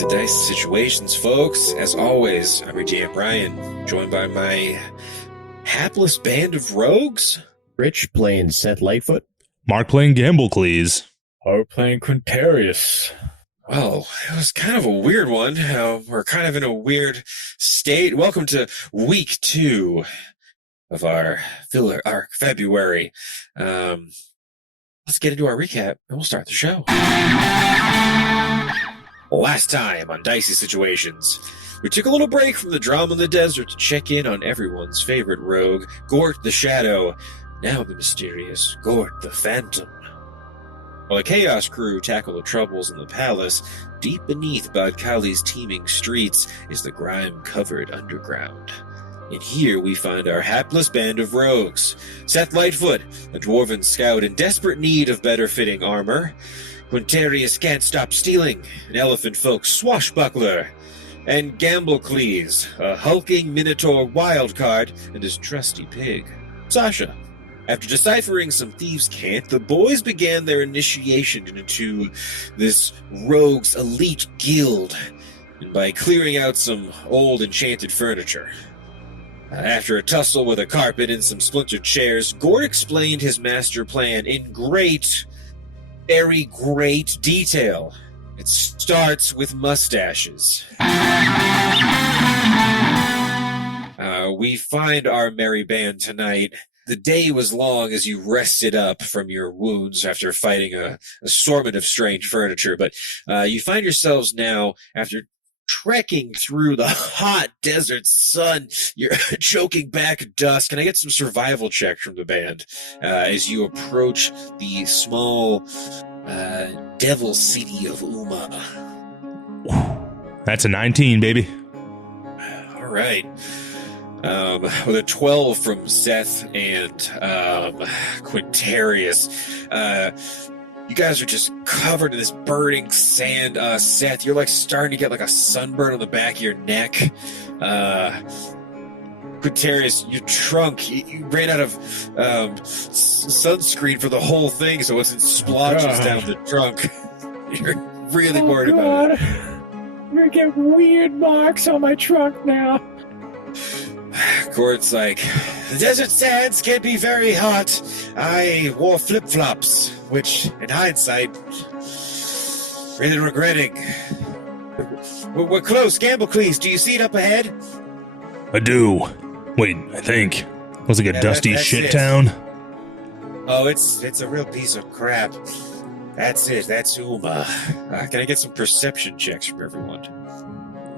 to Dicey Situations, folks. As always, I'm your GM Brian, joined by my hapless band of rogues. Rich playing Seth Lightfoot. Mark playing Gamblecles. We're playing Quintorius. Well, it was kind of a weird one. We're kind of in a weird state. Welcome to week 2 of our filler arc, February. Let's get into our recap, and we'll start the show. Last time on Dicey Situations, we took a little break from the drama in the desert to check in on everyone's favorite rogue, Gort the Shadow, now the mysterious Gort the Phantom. While the Chaos crew tackle the troubles in the palace, deep beneath Badkali's teeming streets is the grime-covered underground. And here we find our hapless band of rogues. Seth Lightfoot, a dwarven scout in desperate need of better-fitting armor. Quintorius can't stop stealing, an elephant folk swashbuckler. And Gamblecles, a hulking minotaur wildcard and his trusty pig, Sasha. After deciphering some thieves' cant, the boys began their initiation into this rogues' elite guild, and by clearing out some old enchanted furniture. After a tussle with a carpet and some splintered chairs, Gort explained his master plan in very great detail. It starts with mustaches. We find our merry band tonight. The day was long as you rested up from your wounds after fighting a assortment of strange furniture, but you find yourselves now, after trekking through the hot desert sun, you're choking back dust. Can I get some survival checks from the band as you approach the small devil city of Uma? That's a 19, baby. All right. With a 12 from Seth and Quintorius, you guys are just covered in this burning sand. Seth, you're like starting to get like a sunburn on the back of your neck. Quintorius, your trunk, you ran out of sunscreen for the whole thing, so it's in splotches down the trunk. You're really worried about it. I'm gonna get weird marks on my trunk now. Gort's like, the desert sands can be very hot. I wore flip-flops, which, in hindsight, really regretting. We're close. Gamblecles, do you see it up ahead? I do. Wait, I think. Was it a dusty shit town? Oh, it's a real piece of crap. That's it. That's Uma. Can I get some perception checks from everyone?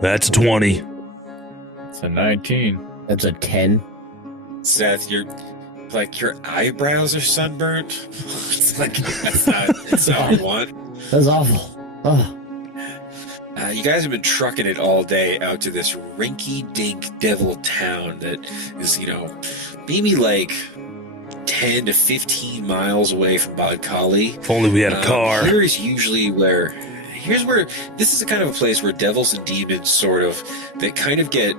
That's a 20. It's a 19. That's a 10. Seth, your eyebrows are sunburnt. It's like, that's not what you want. That's awful. Oh. You guys have been trucking it all day out to this rinky-dink devil town that is, maybe like 10 to 15 miles away from Badkali. If only we had a car. Here's where this is a kind of a place where devils and demons they kind of get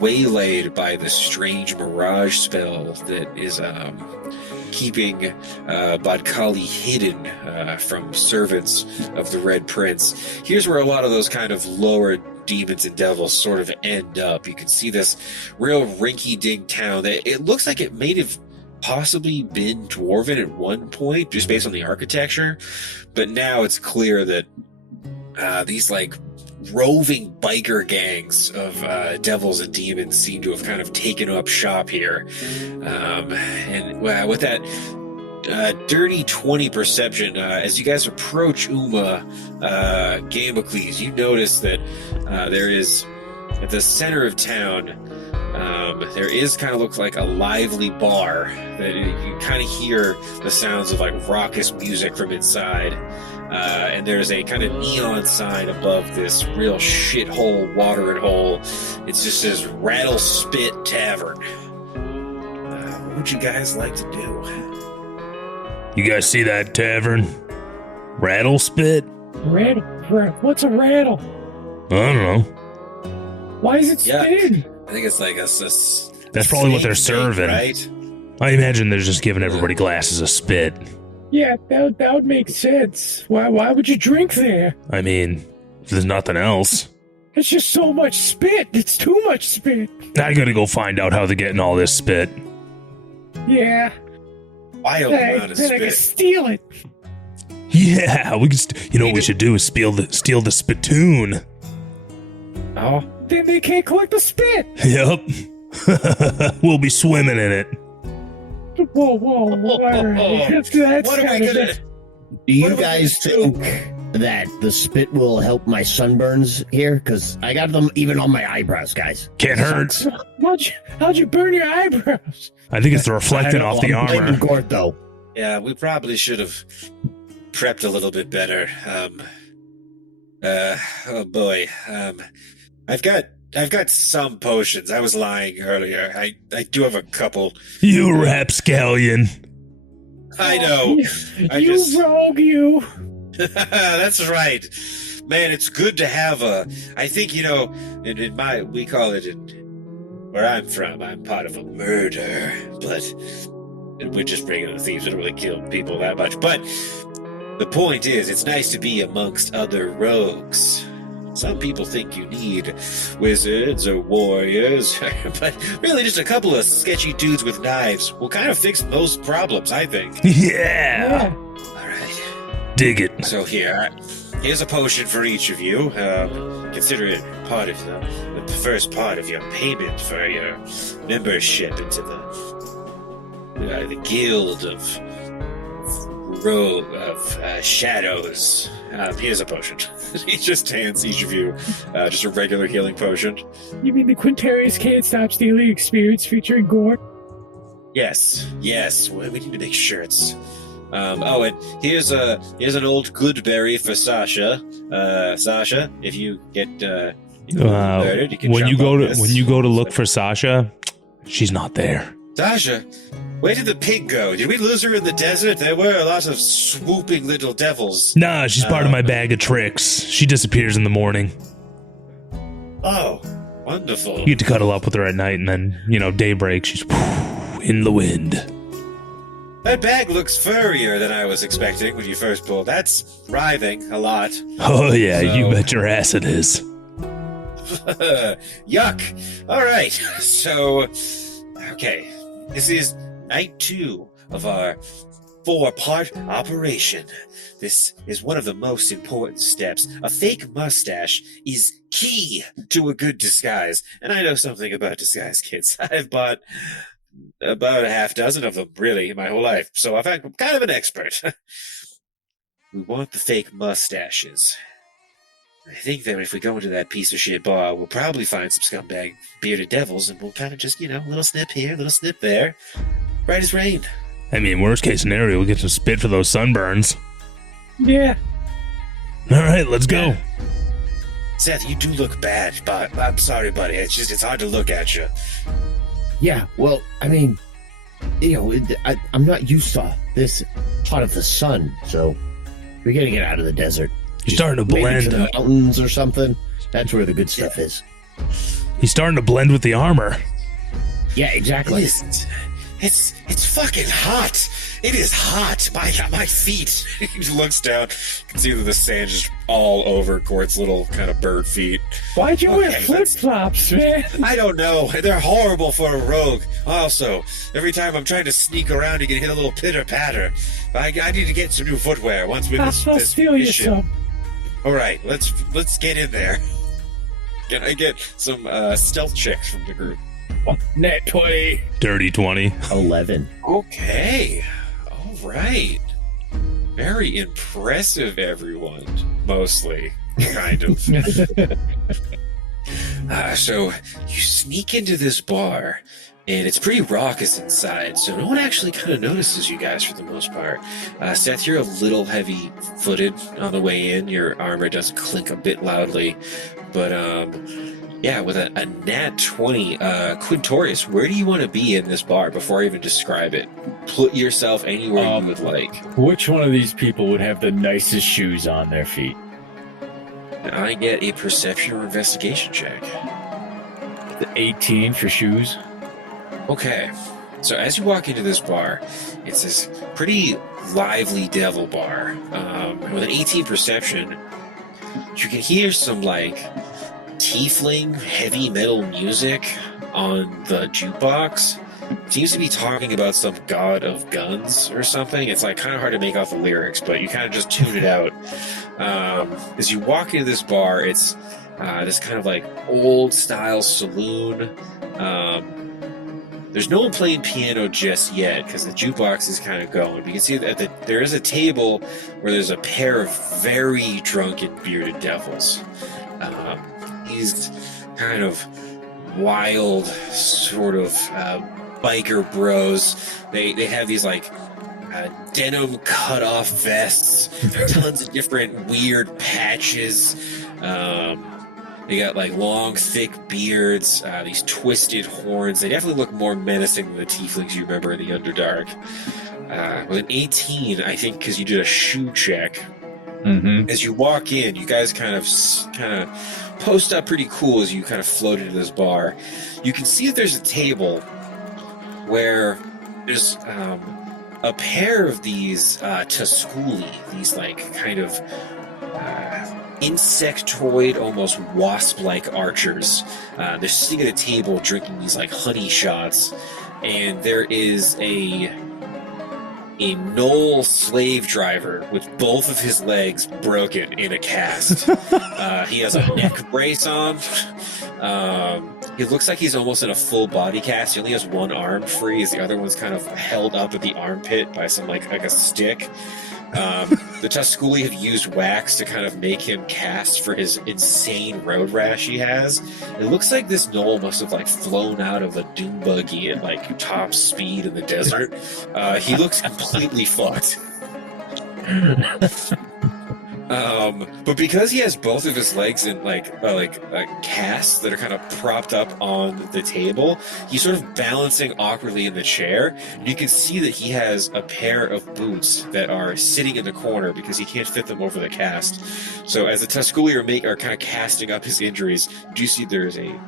waylaid by this strange mirage spell that is keeping Badkali hidden from servants of the Red Prince. Here's where a lot of those kind of lower demons and devils sort of end up. You can see this real rinky-dink town that it looks like it may have possibly been dwarven at one point, just based on the architecture, but now it's clear that these roving biker gangs of devils and demons seem to have kind of taken up shop here. And with that dirty 20 perception, as you guys approach Uma, Gamblecles, you notice that there is, at the center of town, there is kind of looks like a lively bar that you kind of hear the sounds of raucous music from inside. And there's a kind of neon sign above this real shithole watering hole. It just says Rattle Spit Tavern. What would you guys like to do? You guys see that tavern? Rattle Spit? Rattle? What's a rattle? I don't know. Why is it spitting? I think it's like a That's probably what they're serving. Right? I imagine they're just giving everybody glasses of spit. Yeah, that would make sense. Why would you drink there? I mean, If there's nothing else. It's just so much spit. It's too much spit. I gotta go find out how they're getting all this spit. Yeah. Wild amount of Then I can spit. steal it. Yeah, we can. You know what we should do is steal the spittoon. Oh. Then they can't collect the spit. Yep. We'll be swimming in it. Whoa. All right. That's What are we gonna? Do you What are we guys gonna do? think that the spit will help my sunburns here? Because I got them even on my eyebrows, guys. Can't hurt. How'd you burn your eyebrows? I think it's the reflecting I off the I'm blaming armor. Gort, though. Yeah, we probably should have prepped a little bit better. Oh boy. I've got some potions. I was lying earlier. I do have a couple. You rapscallion. I know. I You just- rogue, you. That's right. Man, it's good to have I think, we call it where I'm from, I'm part of a murder, but we're just regular thieves. We don't really kill people that much. But the point is, it's nice to be amongst other rogues. Some people think you need wizards or warriors, but really just a couple of sketchy dudes with knives will kind of fix most problems, I think. Yeah. All right. Dig it. So here's a potion for each of you. Consider it part of the first part of your payment for your membership into the guild of shadows. Here's a potion. He just hands each of you just a regular healing potion. You mean the Quintorius can't stop stealing experience featuring Gort? Yes. Well, we need to make sure it's. And here's an old good berry for Sasha. Sasha, if you get murdered, you can when jump on this. you go to look for Sasha, she's not there. Sasha, where did the pig go? Did we lose her in the desert? There were a lot of swooping little devils. Nah, she's part of my bag of tricks. She disappears in the morning. Oh, wonderful. You get to cuddle up with her at night, and then daybreak, she's in the wind. That bag looks furrier than I was expecting when you first pulled. That's writhing a lot. Oh yeah, you So- bet your ass it is. Yuck. All right. So, okay. This is night 2 of our 4-part operation. This is one of the most important steps. A fake mustache is key to a good disguise. And I know something about disguise kits. I've bought about a half dozen of them, really, in my whole life. So I'm kind of an expert. We want the fake mustaches. I think that if we go into that piece of shit bar, we'll probably find some scumbag bearded devils, and we'll kind of just, little snip here, little snip there. Right as rain. I mean, worst case scenario, we'll get some spit for those sunburns. Yeah. All right, let's go. Seth, you do look bad, but I'm sorry, buddy. It's hard to look at you. Yeah, well, I mean, I'm not used to this hot of the sun, so we gotta get out of the desert. You're starting to Maybe blend. to the mountains or something. That's where the good stuff is. He's starting to blend with the armor. Yeah, exactly. It's fucking hot. It is hot. My feet. He looks down. You can see that the sand is all over Gort's little kind of bird feet. Why'd you wear Okay, flip-flops, man? I don't know. They're horrible for a rogue. Also, every time I'm trying to sneak around, you can hit a little pitter-patter. I need to get some new footwear once we I'll this steal you mission. some. All right, let's get in there. Can I get some stealth checks from the group? Net 20. Dirty 20. 11. Okay. All right. Very impressive, everyone. Mostly, kind of. So you sneak into this bar, and it's pretty raucous inside, so no one actually kind of notices you guys for the most part. Seth, you're a little heavy-footed on the way in. Your armor does clink a bit loudly, but yeah, with a nat 20, Quintorius, where do you want to be in this bar before I even describe it? Put yourself anywhere you would like. Which one of these people would have the nicest shoes on their feet? I get a perception or investigation check. The 18 for shoes. Okay, so as you walk into this bar, it's this pretty lively devil bar. With an 18 perception, you can hear some like tiefling heavy metal music on the jukebox. It seems to be talking about some god of guns or something. It's like kind of hard to make out the lyrics, but you kind of just tune it out. As you walk into this bar, it's this kind of like old style saloon. There's no one playing piano just yet because the jukebox is kind of going. You can see that there is a table where there's a pair of very drunken bearded devils. These kind of wild sort of biker bros. They have these like denim cut-off vests, tons of different weird patches. They got like long, thick beards, these twisted horns. They definitely look more menacing than the tieflings you remember in the Underdark. With an 18, I think, because you did a shoe check. Mm-hmm. As you walk in, you guys kind of post up pretty cool as you kind of float into this bar. You can see that there's a table where there's a pair of these Tusculi, these like kind of insectoid, almost wasp-like archers. They're sitting at a table drinking these like honey shots, and there is a Knoll slave driver with both of his legs broken in a cast. He has a neck brace on. He looks like he's almost in a full body cast. He only has one arm free, as the other one's kind of held up at the armpit by some like a stick. The Tusculi have used wax to kind of make him cast for his insane road rash he has. It looks like this Knoll must have like flown out of a dune buggy at like top speed in the desert. He looks completely fucked. But because he has both of his legs in like casts that are kind of propped up on the table, he's sort of balancing awkwardly in the chair. You can see that he has a pair of boots that are sitting in the corner because he can't fit them over the cast. So as the Tusculi are kind of casting up his injuries, you do see there's a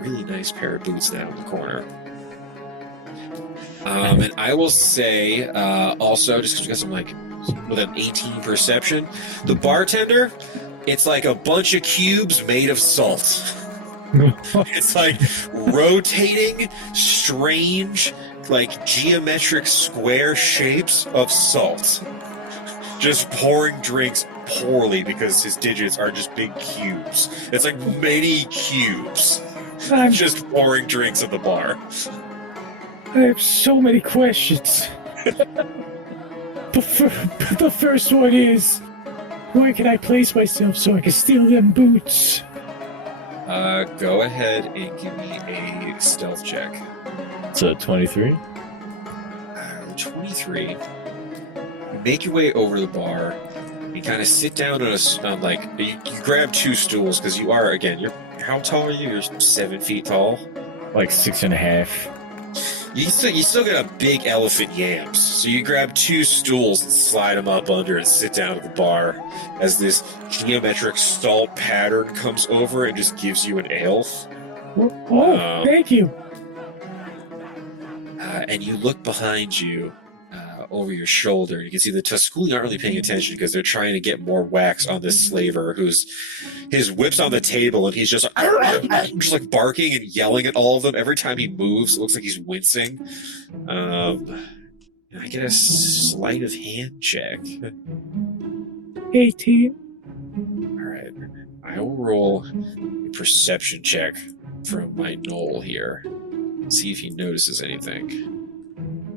really nice pair of boots now in the corner. And I will say also, just because I'm like with an 18 perception, the bartender, it's like a bunch of cubes made of salt. It's like rotating, strange, like geometric square shapes of salt. Just pouring drinks poorly because his digits are just big cubes. It's like many cubes. Just pouring drinks at the bar. I have so many questions. The first one is, where can I place myself so I can steal them boots? Go ahead and give me a stealth check. So 23? 23. You make your way over to the bar. You kind of sit down on like you grab two stools because you are, again, how tall are you? You're 7 feet tall. Like 6.5. You still got a big elephant yams, so you grab two stools and slide them up under and sit down at the bar as this geometric salt pattern comes over and just gives you an ale. Oh, thank you. And you look behind you over your shoulder, and you can see the Tusculi aren't really paying attention because they're trying to get more wax on this slaver his whip's on the table and he's just like barking and yelling at all of them. Every time he moves, it looks like he's wincing. I get a sleight of hand check. 18. All right. I will roll a perception check from my Knoll here. See if he notices anything.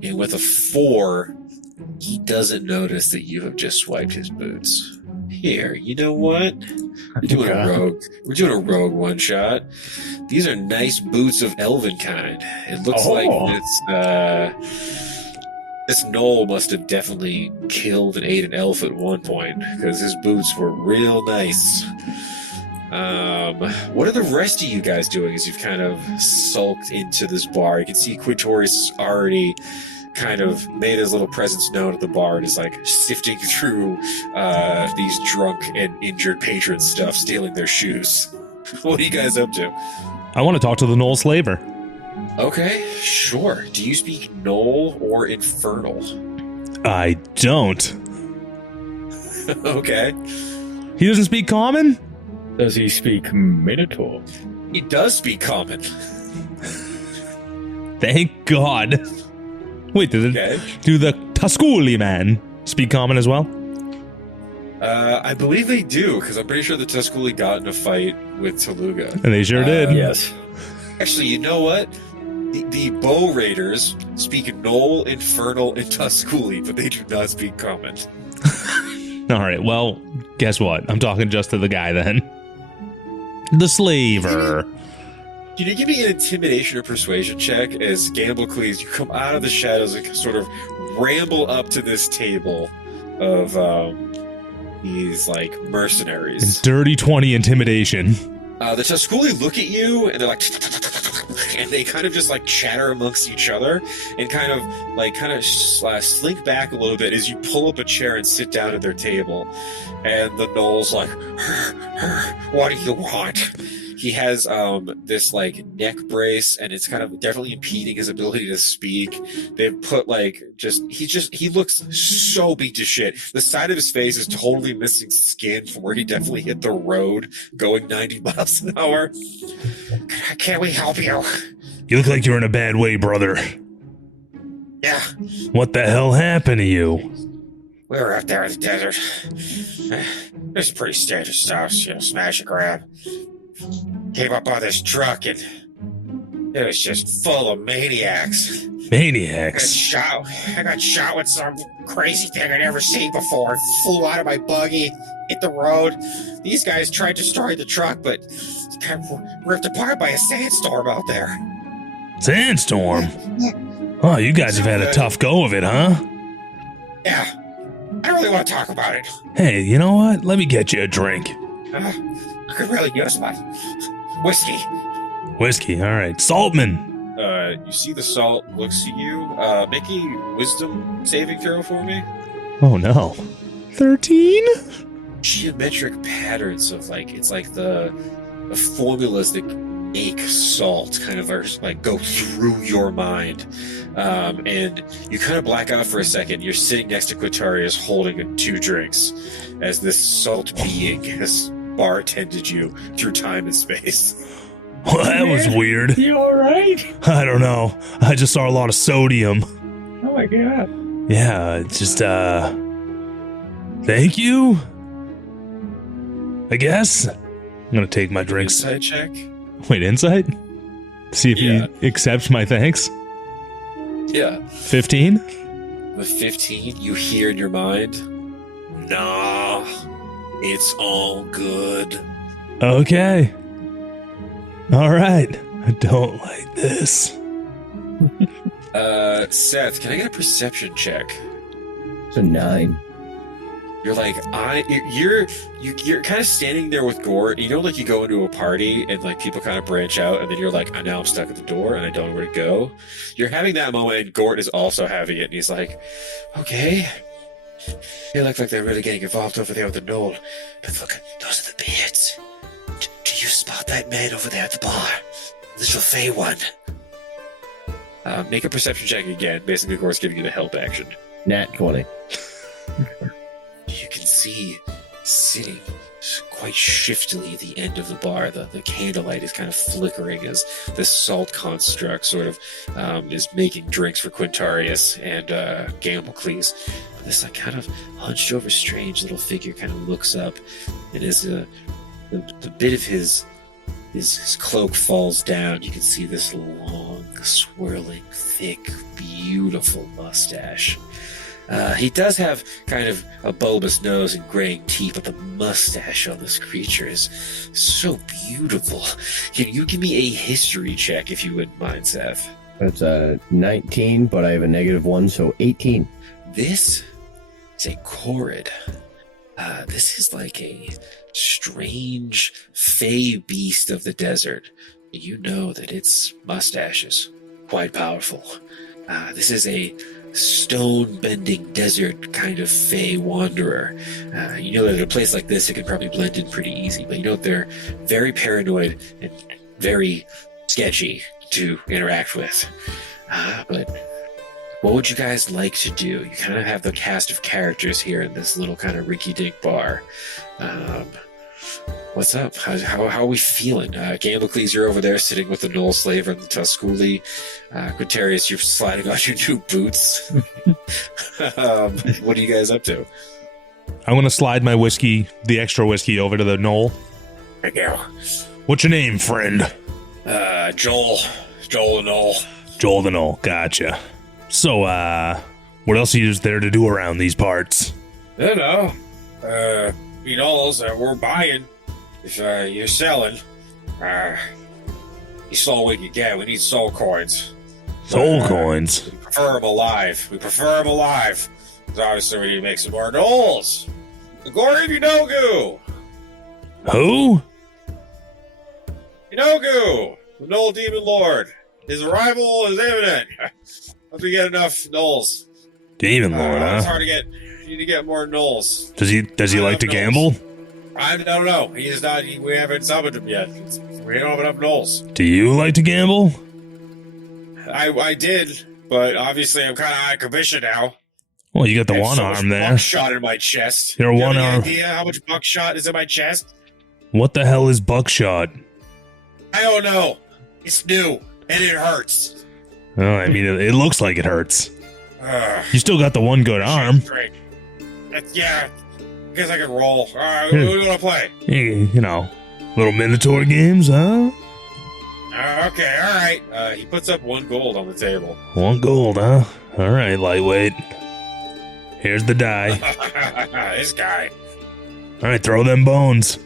And with a 4, he doesn't notice that you have just swiped his boots. Here, you know what? We're doing a rogue. We're doing a rogue one shot. These are nice boots of elven kind. It looks like this Knoll must have definitely killed and ate an elf at one point because his boots were real nice. What are the rest of you guys doing as you've kind of sulked into this bar? You can see Quintorius has already kind of made his little presence known at the bar and is like sifting through these drunk and injured patrons' stuff, stealing their shoes. What are you guys up to? I want to talk to the Knoll slaver. Okay, sure. Do you speak Knoll or Infernal? I don't. Okay. He doesn't speak common? Does he speak Minotaur? He does speak common. Thank God. Wait, do Okay. the Tusculi man speak common as well? I believe they do, because I'm pretty sure the Tusculi got in a fight with Teluga. And they sure did. Yes. Actually, you know what? The Bow Raiders speak Knoll, Infernal, and Tusculi, but they do not speak common. All right, well, guess what? I'm talking just to the guy then. The slaver. Can you give me an intimidation or persuasion check as Gamblecles, you come out of the shadows and sort of ramble up to this table of these like mercenaries. Dirty 20 intimidation. The Tusculi look at you and they're like, and they kind of just like chatter amongst each other and kind of slink back a little bit as you pull up a chair and sit down at their table. And the Knoll's like, what do you want? He has this like neck brace, and it's kind of definitely impeding his ability to speak. They've put like he looks so beat to shit. The side of his face is totally missing skin from where he definitely hit the road going 90 miles an hour. Can we help you? You look like you're in a bad way, brother. Yeah, What the hell happened to you? we were out there in the desert. It's pretty standard stuff, smash and grab. Came up on this truck and it was just full of maniacs. Maniacs. I got shot with some crazy thing I'd never seen before. Flew out of my buggy, hit the road. These guys tried to destroy the truck, but kind of ripped apart by a sandstorm out there. Sandstorm. Oh, you guys have had a tough go of it, huh? Yeah, I don't really want to talk about it. Hey, you know what? Let me get you a drink. I could really use my whiskey. Whiskey, all right. Saltman. You see the salt looks at you. Make a wisdom saving throw for me. Oh, no. 13? Geometric patterns of it's like the formulas that make salt kind of are like go through your mind, and you kind of black out for a second. You're sitting next to Quintorius holding 2 drinks as this salt being has bartended you through time and space. Well, that was weird. You alright? I don't know. I just saw a lot of sodium. Oh my god. Yeah, it's just, thank you? I guess? I'm gonna take my drinks. Insight check. Wait, insight? See if he accepts my thanks. Yeah. 15? With 15, you hear in your mind, nah, it's all good. Okay. All right. I don't like this. Seth, can I get a perception check? It's a 9. You're like, you're kind of standing there with Gort. You know, like you go into a party and like people kind of branch out, and then you're like, now I'm stuck at the door and I don't know where to go. You're having that moment, and Gort is also having it, and he's like, okay. They look like they're really getting involved over there with the knoll. But look, those are the beards. Do you spot that man over there at the bar? Little Fey one. Make a perception check again. Basically, Gort's giving you the help action. Nat 20. You can see sitting quite shiftily at the end of the bar. The candlelight is kind of flickering as this salt construct sort of is making drinks for Quintorius and Gamblecles. But this kind of hunched over strange little figure kind of looks up, and as the bit of his cloak falls down, you can see this long, swirling, thick, beautiful mustache. He does have kind of a bulbous nose and graying teeth, but the mustache on this creature is so beautiful. Can you give me a history check, if you wouldn't mind, Seth? That's a 19, but I have a -1, so 18. This is a Khorid. This is like a strange, fey beast of the desert. You know that its mustache is quite powerful. This is a stone-bending desert kind of fey wanderer. You know that at a place like this, it can probably blend in pretty easy, but you know they're very paranoid and very sketchy to interact with. But what would you guys like to do? You kind of have the cast of characters here in this little kind of rinky-dink bar. What's up? How are we feeling? Gamblecles, you're over there sitting with the Knoll Slaver and the Tusculi. Quintorius, you're sliding on your new boots. What are you guys up to? I'm going to slide my whiskey, the extra whiskey, over to the Knoll. Thank you. What's your name, friend? Joel. Joel the Knoll. Joel the Knoll. Gotcha. So, what else is there to do around these parts? I don't know. You know, we're buying. If you're selling, you soul what you get. We need soul coins. Soul coins? We prefer them alive. Because obviously we need to make some more Knolls. The Gort Inogu! Who? Inogu! The Knoll Demon Lord. His arrival is imminent. Once we get enough Knolls. Demon Lord, huh? It's hard to get. You need to get more Knolls. Does he like to gamble? I don't know. He's not. We haven't summoned him yet. We don't have enough Knolls. Do you like to gamble? I did, but obviously I'm kind of out of commission now. Well, you got the I have one so arm much there. Buckshot in my chest. You're Do you have one any arm. idea how much buckshot is in my chest? What the hell is buckshot? I don't know. It's new and it hurts. Oh, I mean, it looks like it hurts. Ugh. You still got the one good arm. Great. Yeah. I guess I can roll. All right, what do you want to play? You know, little Minotaur games, huh? Okay, all right. He puts up 1 gold on the table. 1 gold, huh? All right, lightweight. Here's the die. This guy. All right, throw them bones.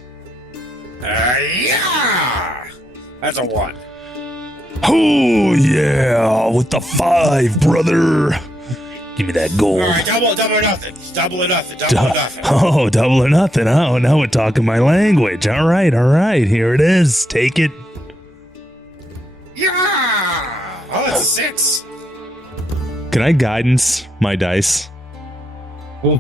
Yeah! That's a 1. Oh, yeah, with the 5, brother. Give me that gold. All right, double or nothing. Double or nothing. Double or nothing. Oh, double or nothing. Oh, now we're talking my language. All right. Here it is. Take it. Yeah! Oh, it's a 6. Can I guidance my dice? So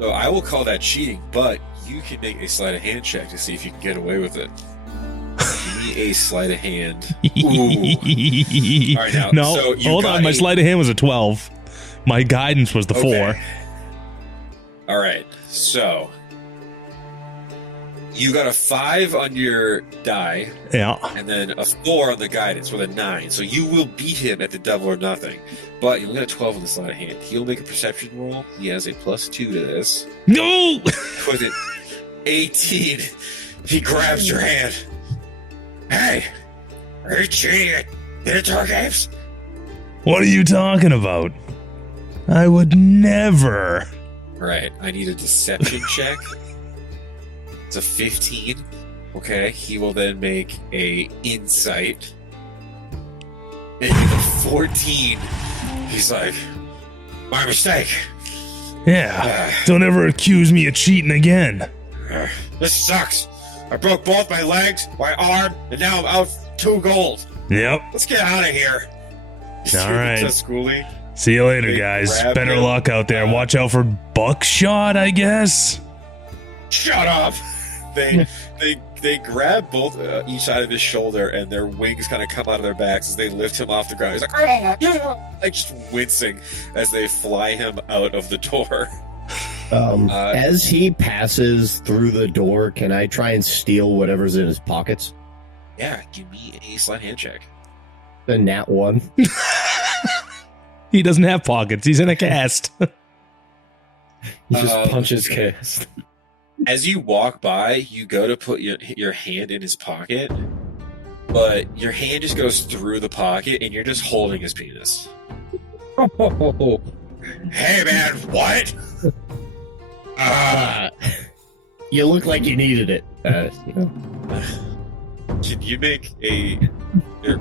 I will call that cheating, but you can make a sleight of hand check to see if you can get away with it. Give me a sleight of hand. Ooh. All right, now, no, so you hold got on. My a- sleight of hand was a 12. My guidance was the 4. All right, so you got a 5 on your die, Yeah. and then a 4 on the guidance with a 9. So you will beat him at the double or nothing. But you only got a 12 on the sleight of hand. He'll make a perception roll. He has a +2 to this. No! With an 18, he grabs your hand. Hey, are you cheating at Minotaur games? What are you talking about? I would never. Right, I need a deception check. It's a 15. Okay, he will then make a insight. And you have a 14. He's like, my mistake. Yeah. Don't ever accuse me of cheating again. This sucks. I broke both my legs, my arm, and now I'm out 2 gold. Yep. Let's get out of here. All right. Schoolie. See you later, They guys. grab Better him. luck out there. Watch out for buckshot, I guess. Shut up. They grab both each side of his shoulder, and their wings kind of come out of their backs as they lift him off the ground. He's like, like just wincing as they fly him out of the door. As he passes through the door, can I try and steal whatever's in his pockets? Yeah, give me a sleight hand check. The nat 1. He doesn't have pockets. He's in a cast. He just punches cast. As you walk by, you go to put your hand in his pocket, but your hand just goes through the pocket, and you're just holding his penis. Hey, man, what? You look like you needed it. Can you make a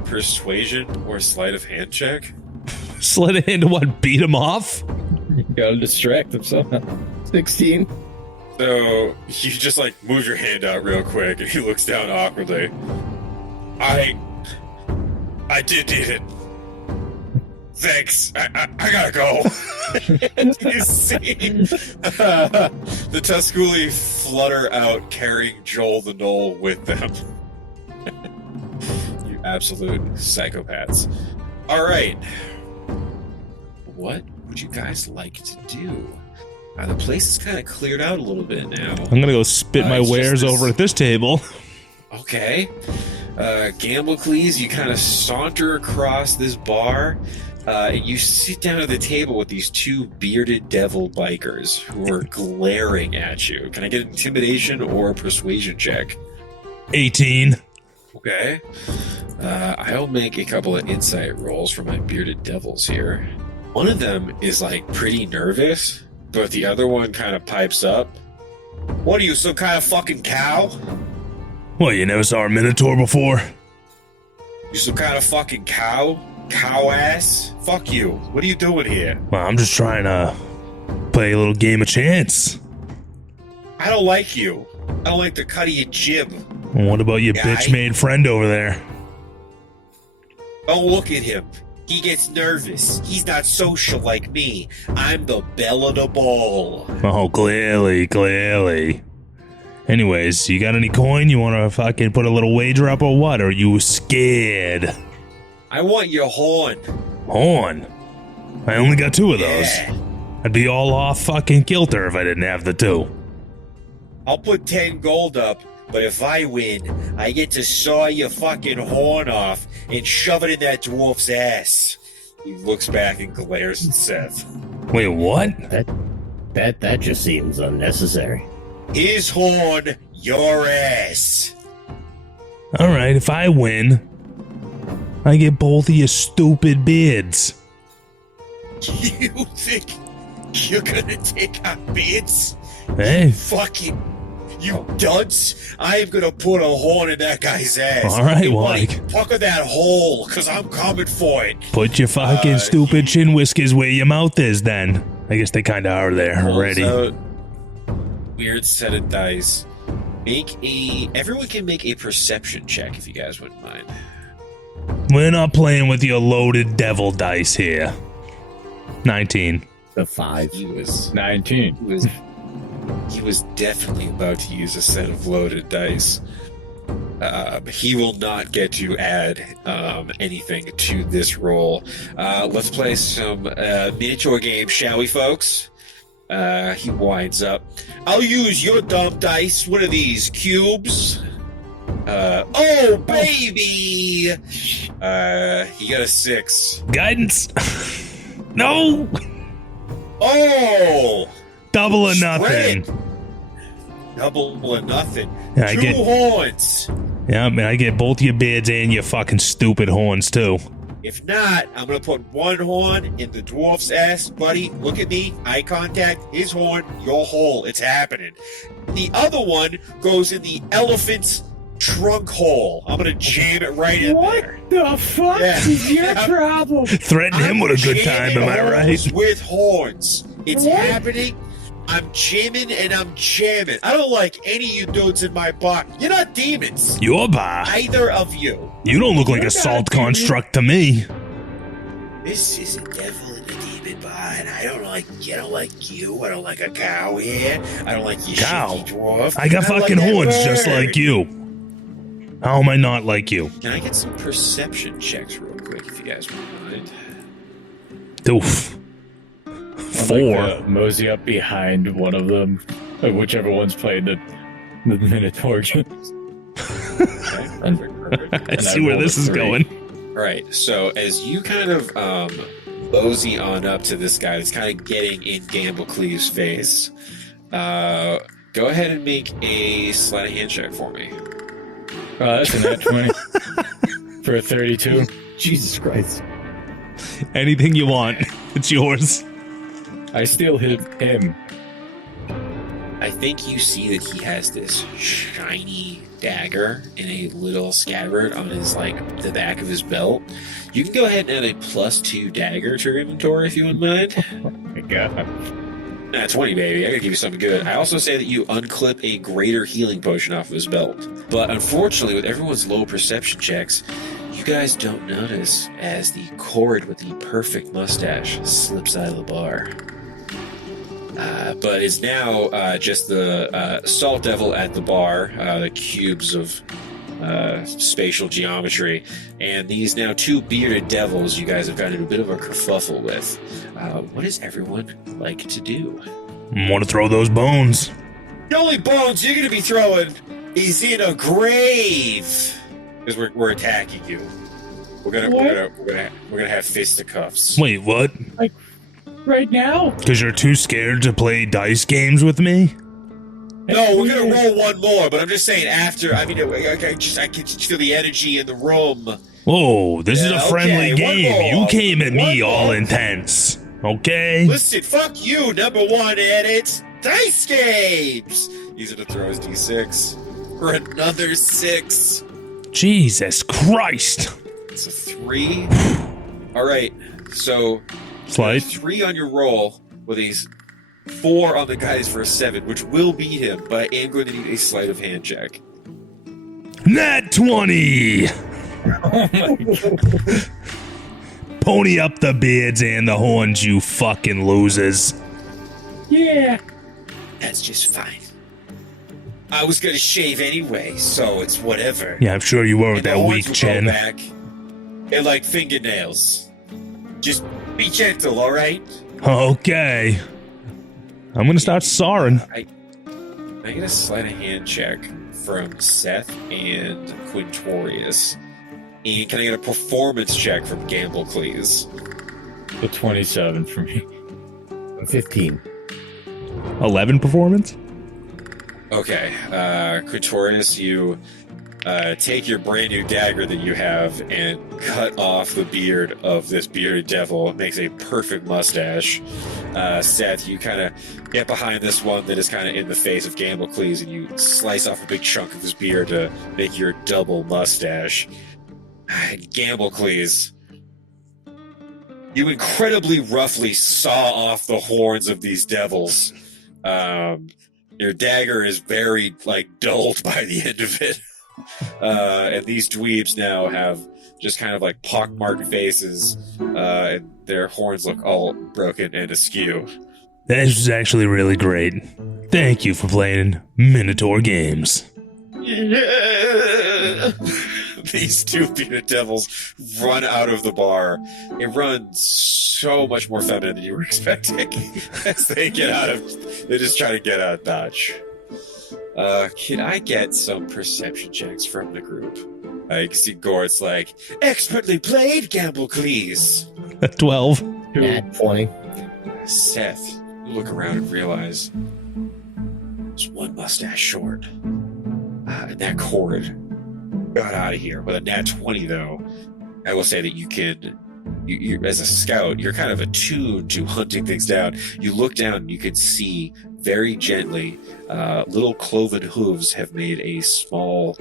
persuasion or sleight of hand check? Slid it into what? Beat him off? Gotta distract him somehow. 16. So you just like move your hand out real quick, and he looks down awkwardly. I did need it. Thanks. I gotta go. You see the Tusculi flutter out, carrying Joel the Knoll with them. You absolute psychopaths. All right. What would you guys like to do? The place is kind of cleared out a little bit now. I'm gonna go spit my it's just wares this- over at this table. Okay. Gamblecles, you kind of saunter across this bar, and you sit down at the table with these two bearded devil bikers who are glaring at you. Can I get an intimidation or a persuasion check? 18. Okay. I'll make a couple of insight rolls for my bearded devils here. One of them is like pretty nervous, but the other one kind of pipes up. What are you, some kind of fucking cow? What, you never saw a Minotaur before? You some kind of fucking cow? Cow ass? Fuck you. What are you doing here? Well, I'm just trying to play a little game of chance. I don't like you. I don't like the cut of your jib. What about your Guy. bitch-made friend over there? Don't look at him. He gets nervous. He's not social like me. I'm the belle of the ball. Oh, clearly. Anyways, you got any coin? You want to fucking put a little wager up or what? Or are you scared? I want your horn. Horn? I only got 2 of those. Yeah. I'd be all off fucking kilter if I didn't have the 2. I'll put 10 gold up, but if I win, I get to saw your fucking horn off and shove it in that dwarf's ass. He looks back and glares at Seth. Wait, what? That just seems unnecessary. His horn, your ass. Alright, if I win, I get both of your stupid beards. You think you're gonna take our bids? Hey, Fucking, you dunce. I am gonna put a horn in that guy's ass. All right, Hey, well, buddy, like- pucker that hole, because I'm coming for it. put your fucking stupid chin whiskers where your mouth is then. I guess they kinda are there already. Pulls out weird set of dice. Everyone can make a perception check if you guys wouldn't mind. We're not playing with your loaded devil dice here. 19. The 5. He was 19. he was definitely about to use a set of loaded dice. He will not get to add anything to this roll. Let's play some miniature game, shall we, folks? He winds up. I'll use your dumb dice. What are these, cubes? Oh, baby! He got a 6. Guidance! No! Oh! Double or Shred nothing. it. Double or nothing. Yeah, I 2 get- horns. Yeah, man, I get both your beards and your fucking stupid horns, too. If not, I'm gonna put one horn in the dwarf's ass, buddy. Look at me, eye contact, his horn, your hole. It's happening. The other one goes in the elephant's trunk hole. I'm gonna jam it right in there. What the fuck Yeah. is your problem? Threaten him with a good time, jamming am I right? holes with horns. It's What? happening. I'm jamming and I'm jamming. I don't like any of you dudes in my bar. You're not demons. Your bar. Either of you. You don't look like You're a salt not demon. construct to me. This is a devil and a demon bar, and I don't like you. I don't like a cow here. I don't like you, Cow? shitty dwarf. I got don't fucking like that horns just bird. like you. How am I not like you? Can I get some perception checks real quick, if you guys wouldn't mind? Oof. I'd 4. like to mosey up behind one of them, whichever one's playing the Minotaur. Okay, perfect. I And see I where rolled this a is 3. going. All right, so as you kind of mosey on up to this guy that's kind of getting in Gamblecles' face, go ahead and make a sleight of hand check for me. That's a nat 20 for a 32. Jesus Christ. Anything you want. It's yours. I still hit him. I think you see that he has this shiny dagger in a little scabbard on his, like, the back of his belt. You can go ahead and add a +2 dagger to your inventory if you wouldn't mind. Oh my god. Nah, 20, baby. I gotta give you something good. I also say that you unclip a greater healing potion off of his belt. But unfortunately, with everyone's low perception checks, you guys don't notice as the cord with the perfect mustache slips out of the bar. But is now just the salt devil at the bar, the cubes of spatial geometry, and these now 2 bearded devils you guys have gotten in a bit of a kerfuffle with. What does everyone like to do? Want to throw those bones? The only bones you're gonna be throwing is in a grave, because we're attacking you. We're gonna have fisticuffs. Wait, what? Like, right now? Because you're too scared to play dice games with me? No, we're gonna roll one more, but I'm just saying after. I mean, I can just feel the energy in the room. Whoa, this is a friendly okay, one game. more. You came at me One all more. intense. Okay? Listen, fuck you, number one, and it's dice games. He's gonna throw his d6 for another 6. Jesus Christ. It's a 3. All right, so Slide. 3 on your roll with these 4 on the guys for a 7, which will beat him, but I am going to need a sleight of hand check. Nat 20! Oh my God. Pony up the beards and the horns, you fucking losers. Yeah. That's just fine. I was gonna shave anyway, so it's whatever. Yeah, I'm sure you were with And the that horns weak will go chin. back. They're like fingernails. Just be gentle, all right? Okay. I'm gonna start sawing. I get a sleight of hand check from Seth and Quintorius. And can I get a performance check from Gamblecles? The 27 for me. 15. 11 performance? Okay, Quintorius, you take your brand new dagger that you have and cut off the beard of this bearded devil. It makes a perfect mustache. Seth, you kind of get behind this one that is kind of in the face of Gamblecles, and you slice off a big chunk of his beard to make your double mustache. Gamblecles, you incredibly roughly saw off the horns of these devils. Your dagger is very, dulled by the end of it. And these dweebs now have just kind of pockmarked faces, and their horns look all broken and askew. That was actually really great. Thank you for playing Minotaur games. These 2 bearded devils run out of the bar. It runs so much more feminine than you were expecting. As they just try to get out of Dodge. Can I get some perception checks from the group? I can see Gort's expertly played, Gamblecles. 12. Nat 20. Seth, you look around and realize there's one mustache short. And that cord got out of here with a nat 20, though. I will say that you as a scout, you're kind of attuned to hunting things down. You look down and you can see very gently little cloven hooves have made a small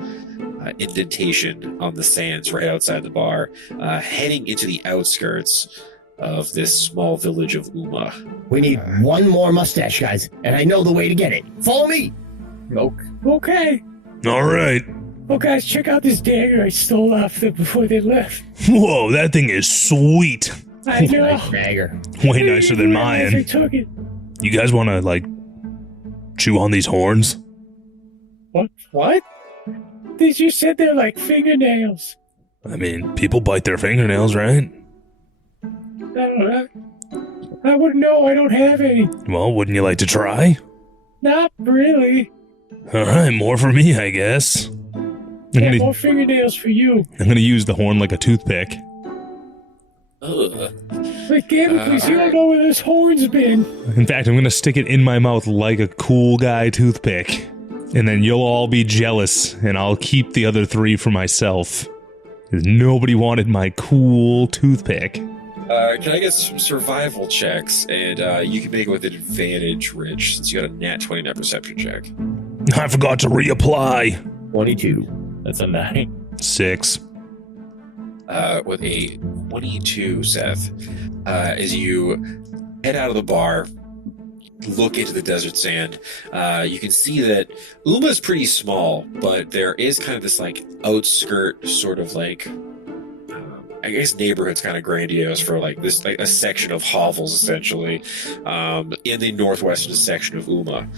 indentation on the sands right outside the bar, heading into the outskirts of this small village of Uma. We need one more mustache, guys, and I know the way to get it. Follow me! Okay. All right. Oh, guys, check out this dagger I stole off them before they left. Whoa, that thing is sweet. I know. Nice dagger. Way nicer than I mine. took it. You guys want to, chew on these horns? What? You said they're like fingernails. I mean, people bite their fingernails, right? I don't know. I wouldn't know. I don't have any. Well, wouldn't you like to try? Not really. All right, more for me, I guess. Yeah, more fingernails for you. I'm gonna use the horn like a toothpick. Ugh. Like, Gamblecles, you don't know where this horn's been. In fact, I'm gonna stick it in my mouth like a cool guy toothpick. And then you'll all be jealous, and I'll keep the other 3 for myself. 'Cause nobody wanted my cool toothpick. Can I get some survival checks? And you can make it with an advantage, Rich, since you got a nat 20 net perception check. I forgot to reapply. 22. That's a 9. 6. With a 22, Seth, as you head out of the bar, look into the desert sand, you can see that Uma's pretty small, but there is kind of this outskirt sort of I guess neighborhood's kind of grandiose for like this, like a section of hovels essentially, in the northwestern section of Uma.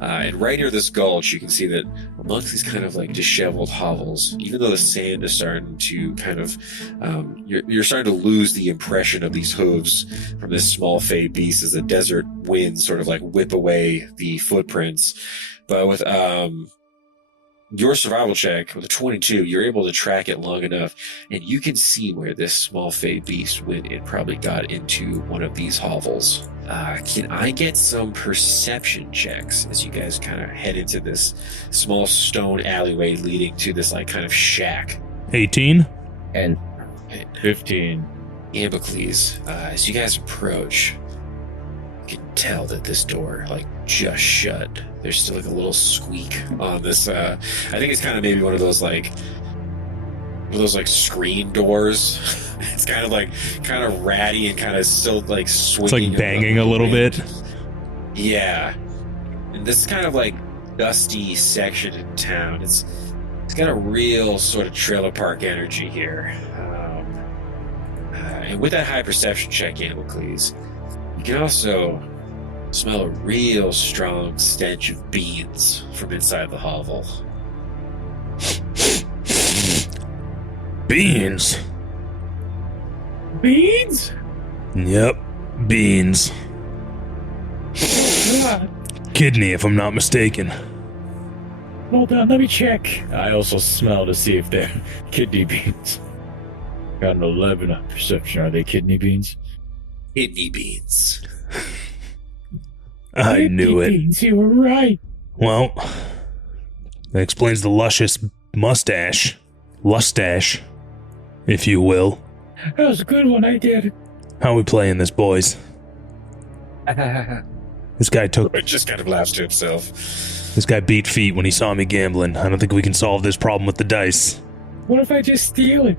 And right near this gulch, you can see that amongst these kind of like disheveled hovels, even though the sand is starting to kind of, you're starting to lose the impression of these hooves from this small fey beast as the desert winds sort of like whip away the footprints. But with your survival check with a 22, you're able to track it long enough, and you can see where this small fey beast went and probably got into one of these hovels. Can I get some perception checks as you guys kind of head into this small stone alleyway leading to this like kind of shack? 18. And 15. Gamblecles, as you guys approach, you can tell that this door like just shut. There's still like a little squeak on this. I think it's kind of maybe one of those like screen doors. It's kind of ratty and kind of still like swinging. It's like banging a little bit. Yeah, and this is kind of like dusty section in town. It's got a real sort of trailer park energy here. And with that high perception check, Gamblecles, you can also smell a real strong stench of beans from inside the hovel. Beans. Beans? Yep, beans. God. Kidney, if I'm not mistaken. Hold on, let me check. I also smell to see if they're kidney beans. Got an 11 on perception. Are they kidney beans? Kidney beans. I knew it. Beans, you were right. Well, that explains the luscious mustache. Lustache, if you will. That was a good one, I did. How we playing this, boys? This guy Just kind of laughs to himself. This guy beat feet when he saw me gambling. I don't think we can solve this problem with the dice. What if I just steal it?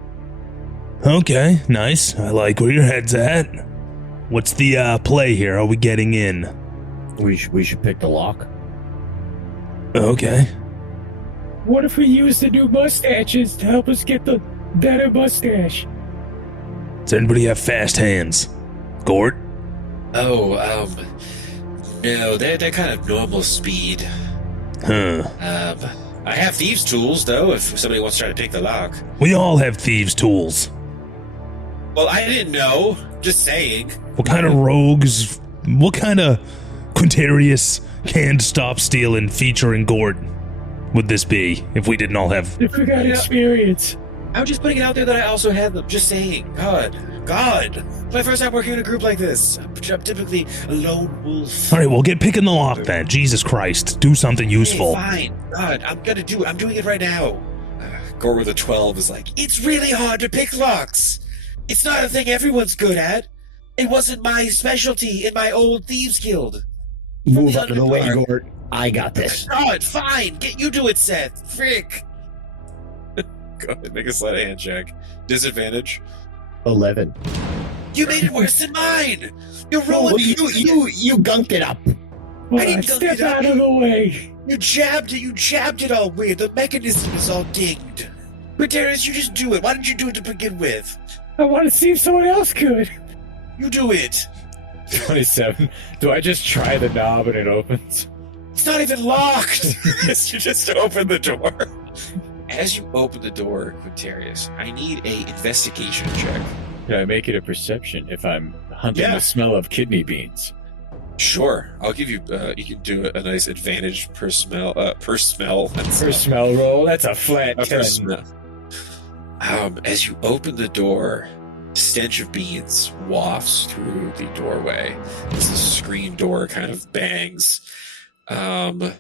Okay, nice. I like where your head's at. What's the play here? Are we getting in? we should pick the lock. Okay. What if we use the new mustaches to help us get the better mustache? Does anybody have fast hands? Gort? Oh, no, they're kind of normal speed. Huh. I have thieves' tools, though, if somebody wants to try to pick the lock. We all have thieves' tools. Well, I didn't know. Just saying. What kind of rogues, what kind of Quintorius can't stop stealing featuring Gort would this be if we didn't all have... If we got experience. I'm just putting it out there that I also had them. Just saying. God. It's my first time working in a group like this. I'm typically a lone wolf. All right, well, get picking the lock then. Jesus Christ. Do something useful. Hey, fine. God, I'm doing it right now. Gort with a 12 is like, it's really hard to pick locks. It's not a thing everyone's good at. It wasn't my specialty in my old thieves guild. Move out of the way, Gort. I got this. God, fine. You do it, Seth. Frick. Go ahead, make a sleight of hand check. Disadvantage. 11. You made it worse than mine. You're Well, rolling. you gunked it up. Well, I didn't step go out of the way. You jabbed it. You jabbed it all weird. The mechanism is all dinged. Quintorius, you just do it. Why didn't you do it to begin with? I want to see if someone else could. You do it. 27. Do I just try the knob and it opens? It's not even locked. You just open the door. As you open the door, Quintorius, I need a investigation check. Can I make it a perception if I'm hunting the smell of kidney beans? Sure, I'll give you. You can do a nice advantage per smell. Per smell. For smell roll, that's a flat 10. Smell. As you open the door, stench of beans wafts through the doorway as the screen door kind of bangs. I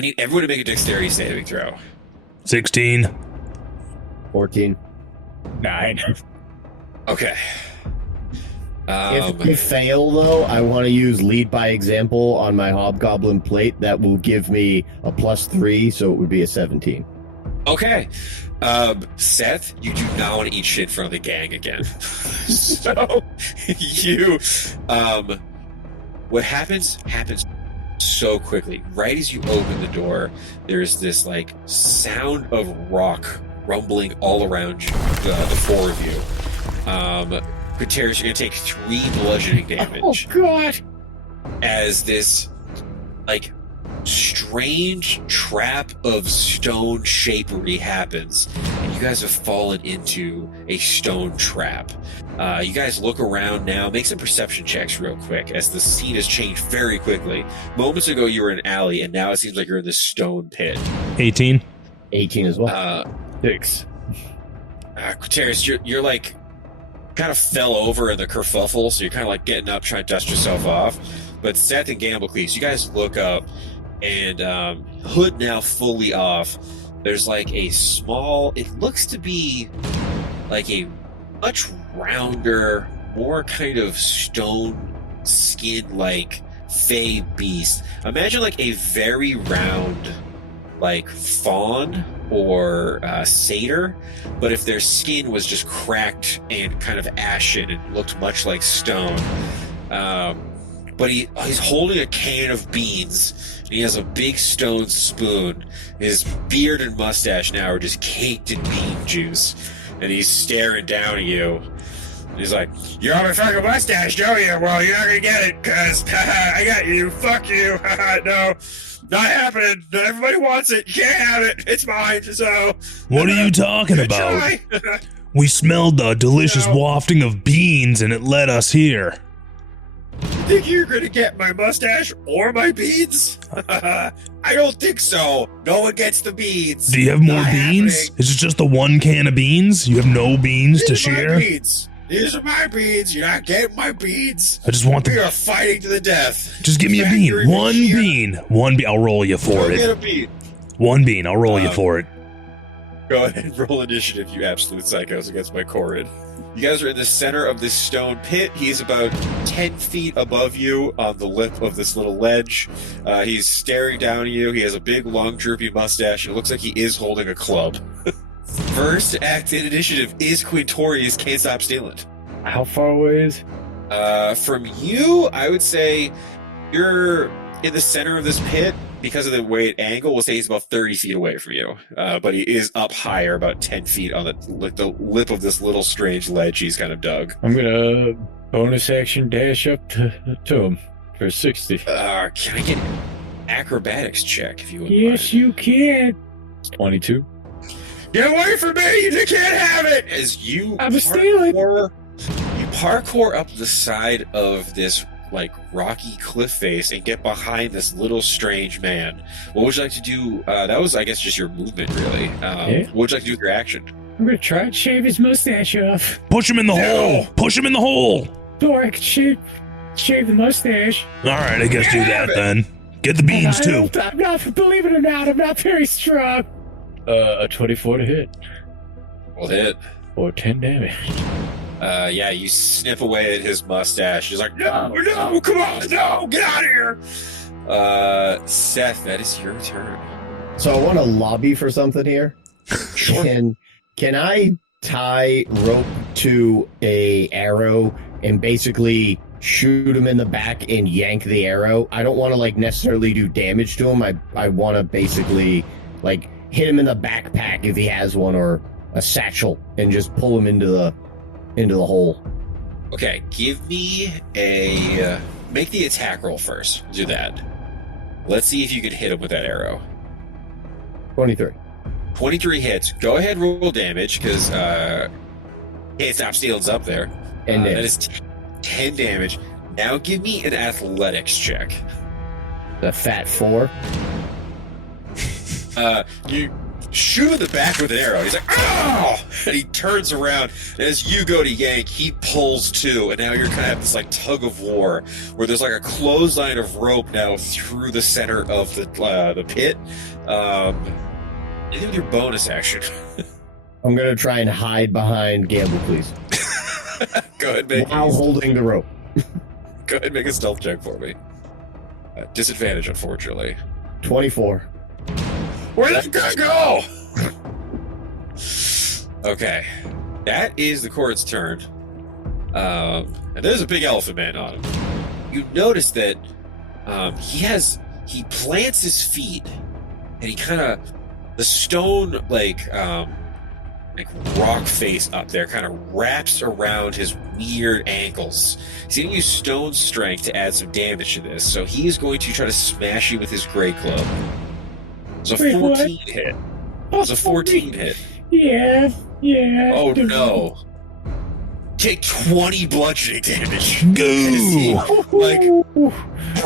need everyone to make a dexterity saving throw. 16. 14. 9. Okay. If we fail, though, I want to use lead by example on my hobgoblin plate. That will give me a +3, so it would be a 17. Okay. Seth, you do not want to eat shit in front of the gang again. So, you, what happens so quickly. Right as you open the door, there's this, like, sound of rock rumbling all around you, the four of you. Quintorius, you're gonna take 3 bludgeoning damage. Oh God! As this, like, strange trap of stone shapery happens, and you guys have fallen into a stone trap. You guys look around now. Make some perception checks real quick, as the scene has changed very quickly. Moments ago, you were in an alley, and now it seems like you're in this stone pit. 18. 18 as well. 6. Quintorius, you're like, kind of fell over in the kerfuffle, so you're kind of like getting up, trying to dust yourself off. But Seth and Gamblecles, you guys look up, and hood now fully off. There's like a small, it looks to be like a much rounder, more kind of stone skin like fey beast. Imagine like a very round, like fawn or satyr, but if their skin was just cracked and kind of ashen and looked much like stone. But he's holding a can of beans, and he has a big stone spoon. His beard and mustache now are just caked in bean juice, and he's staring down at you. He's like, "You have a fucking mustache, don't you? Well, you're not gonna get it, cause I got you. Fuck you. No, not happening. Not everybody wants it. You can't have it. It's mine. So What are you talking about? We smelled the delicious wafting of beans, and it led us here. You think you're gonna get my mustache or my beans? I don't think so. No one gets the beans. Do you have more Not beans? happening. Is it just the one can of beans? You have no beans to These are my share? beans. These are my beans. You're not getting my beans. I just want We the. are fighting to the death. Just give me a In fact, bean. you're even One here. bean. One bean. I'll roll you for Go it. get a bean. One bean. I'll roll you for it. Go ahead and roll initiative, you absolute psychos, against my Khorid. You guys are in the center of this stone pit. He's about 10 feet above you on the lip of this little ledge. He's staring down at you. He has a big, long, droopy mustache. It looks like he is holding a club. First act in initiative is Quintorius. Can't stop stealing. How far away is? From you, I would say you're in the center of this pit. Because of the way it angle, we'll say he's about 30 feet away from you. But he is up higher, about 10 feet on the lip of this little strange ledge he's kind of dug. I'm gonna bonus action dash up to him for 60. Can I get an acrobatics check if you would Yes, you can. 22. Get away from me! You can't have it! As you I'm stealing. you parkour up the side of this like rocky cliff face and get behind this little strange man. What would you like to do? That was, I guess, just your movement, really. What would you like to do with your action? I'm gonna try and shave his mustache off. Push him in the hole. Push him in the hole. Or I can shave the mustache. All right, I guess do that then. Get the beans too. I'm not, believe it or not, I'm not very strong. A 24 to hit. We'll hit. Or 10 damage. Yeah, you snip away at his mustache. He's like, no, come on, no, get out of here. Seth, that is your turn. So I want to lobby for something here. Sure. Can I tie rope to a arrow and basically shoot him in the back and yank the arrow? I don't want to like necessarily do damage to him. I want to basically like hit him in the backpack if he has one, or a satchel, and just pull him into the hole. Okay, give me a... make the attack roll first. Do that. Let's see if you can hit him with that arrow. 23. 23 hits. Go ahead and roll damage, because Can't Stop Stealing's up there. And that is 10 damage. Now give me an athletics check. the fat 4. You shoot in the back with an arrow. He's like, oh! And he turns around. And as you go to yank, he pulls too. And now you're kind of at this like tug of war where there's like a clothesline of rope now through the center of the pit. Anything with your bonus action? I'm going to try and hide behind Gamblecles Go ahead, make while holding the rope. Go ahead and make a stealth check for me. Disadvantage, unfortunately. 24. Where'd that guy go? Okay. That is the Court's turn. And there's a big elephant man on him. You notice that he plants his feet and he kind of, the stone, like, like rock face up there, kind of wraps around his weird ankles. He's going to use stone strength to add some damage to this, so he's going to try to smash you with his great club. It's a Wait, 14 what? hit. It's a 14 hit. Yeah. Oh no. Take 20 bludgeoning damage. Go! Like,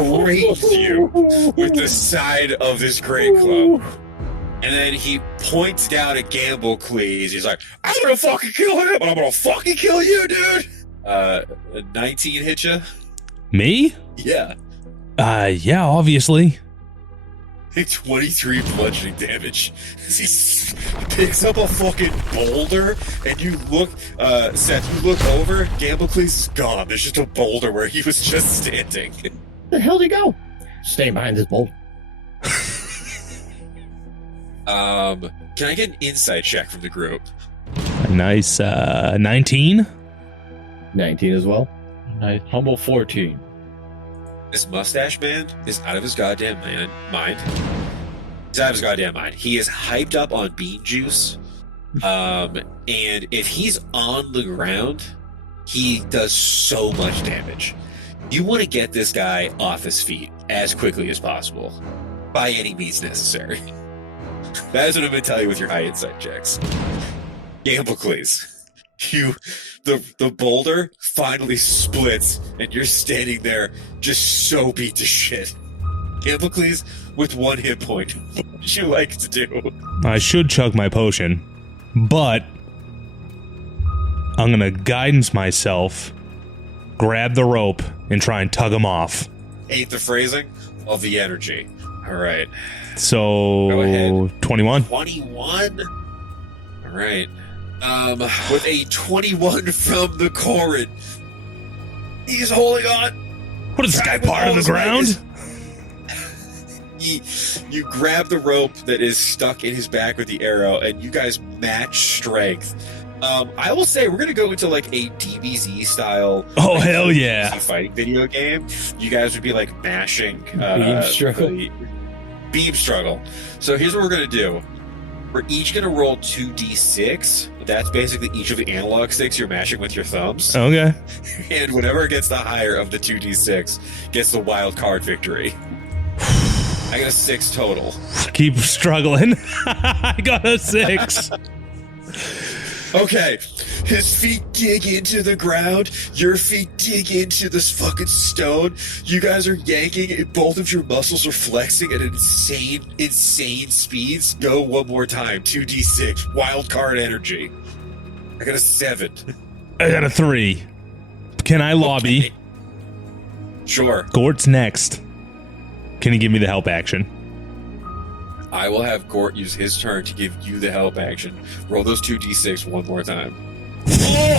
raise you with the side of this great club. And then he points down at Gamblecles. He's like, I'm gonna fucking kill him, but I'm gonna fucking kill you, dude! 19 hit you? Me? Yeah. Yeah, obviously. Take 23 bludgeoning damage. He picks up a fucking boulder, and you look, Seth, you look over, Gamblecles is gone. There's just a boulder where he was just standing. The hell did he go? Stay behind this bolt. Can I get an insight check from the group? A nice 19. 19 as well. Nice humble 14. This mustache man is out of his goddamn mind. He's out of his goddamn mind. He is hyped up on bean juice. And if he's on the ground, he does so much damage. You want to get this guy off his feet as quickly as possible, by any means necessary. That is what I'm going to tell you with your high insight checks. Gamblecles. The boulder finally splits, and you're standing there just so beat to shit. Gamblecles with 1 hit point. What would you like to do? I should chug my potion, but I'm gonna guidance myself, grab the rope, and try and tug him off. Hate the phrasing of the energy. All right. So, Go ahead. 21. 21? All right. With a 21 from the Corin, he's holding on. What is this guy, part of the ground? You grab the rope that is stuck in his back with the arrow, and you guys match strength. I will say we're gonna go into like a DBZ style. Oh, like, hell yeah. DBZ fighting video game. You guys would be like mashing Beam struggle. Beam struggle. So here's what we're gonna do. We're each gonna roll 2d6. That's basically each of the analog sticks you're mashing with your thumbs. Okay. And whatever gets the higher of the 2d6 gets the wild card victory. I got a 6 total. Keep struggling. I got a 6. Okay, his feet dig into the ground, your feet dig into this fucking stone, you guys are yanking, and both of your muscles are flexing at insane speeds. Go one more time, 2d6, wild card energy. I got a 7. I got a 3. Can I lobby? Okay. Sure. Gort's next. Can you give me the help action? I will have Gort use his turn to give you the help action. Roll those 2d6 one more time. Oh!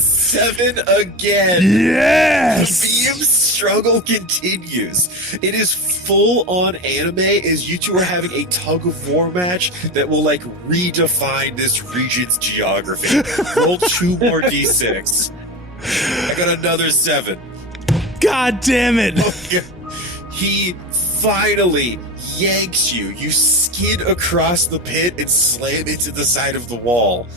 7 again. Yes! The beam struggle continues. It is full on anime as you two are having a tug of war match that will like redefine this region's geography. Roll 2 more d6. I got another 7. God damn it! Okay. He finally yanks you. You skid across the pit and slam into the side of the wall.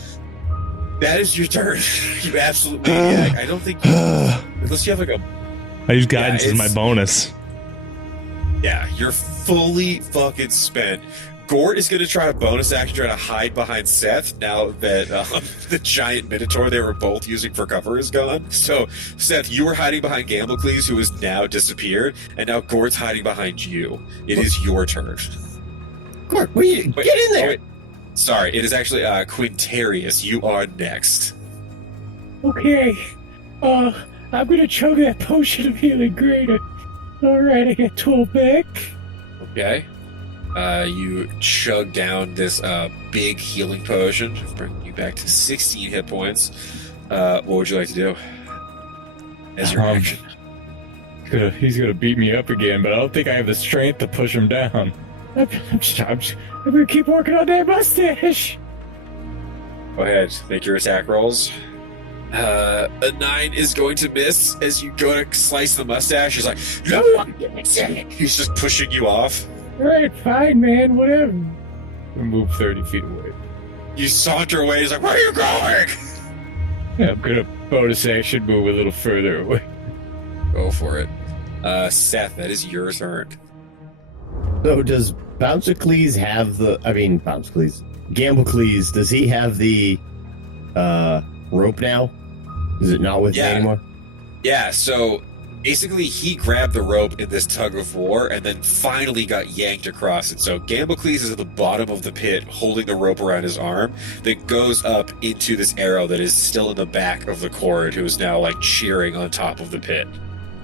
That is your turn. You absolutely maniac. I don't think you... Unless you have like a... I use guidance as my it's- bonus. Yeah, you're fully fucking spent. Gort is going to try a bonus action, try to hide behind Seth now that the giant minotaur they were both using for cover is gone. So, Seth, you were hiding behind Gamblecles, who has now disappeared, and now Gort's hiding behind you. It is your turn. Gort, get in there. Wait. Sorry, it is actually Quintorius. You are next. Okay. I'm gonna chug that potion of healing greater. Alright, I got 12 back. Okay. You chug down this big healing potion, bringing you back to 16 hit points. What would you like to do as your action? He's gonna beat me up again, but I don't think I have the strength to push him down. I'm gonna keep working on that mustache. Go ahead, make your attack rolls. A 9 is going to miss as you go to slice the mustache. He's like, no, he's just pushing you off. Alright, fine, man, whatever. We move 30 feet away. You saunter away. He's like, "Where are you going?" Yeah, I'm gonna bonus action move a little further away. Go for it. Seth, that is your turn. So does Gamblecles have the? I mean, Gamblecles. Does he have the rope now? Is it not with me anymore? Yeah. So basically, he grabbed the rope in this tug of war, and then finally got yanked across it. So Gamblecles is at the bottom of the pit, holding the rope around his arm, that goes up into this arrow that is still in the back of the cord, who is now like cheering on top of the pit.